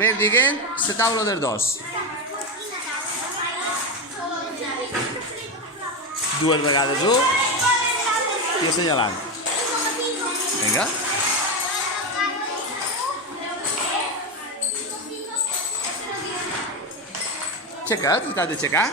Ve dient la taula dels dos. Dues vegades u i assenyalant. Vinga. Aixeca't, t'has d'aixecar.